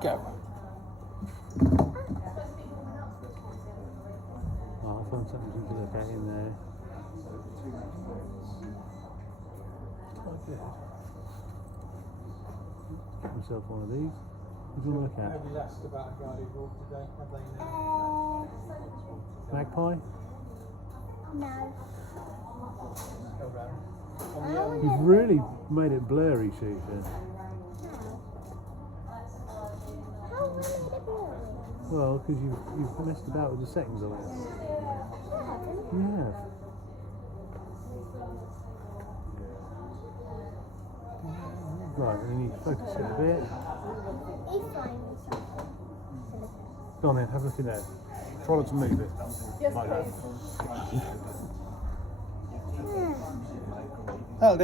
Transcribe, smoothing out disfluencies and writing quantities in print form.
Go. Oh, I'll find something to look at in there. Get myself one of these. What do you want to look at? Nobody's asked about a guided walk today, have they now? Magpie? No. Go round. You've really made it blurry, Shooter. How will it be? Well, because you've messed about with the settings on it. You have. Right, and then you focus it a bit. He's fine. Go on then, have a look in there. Try not to move it. Yes, Like that. please. Hmm. That'll do.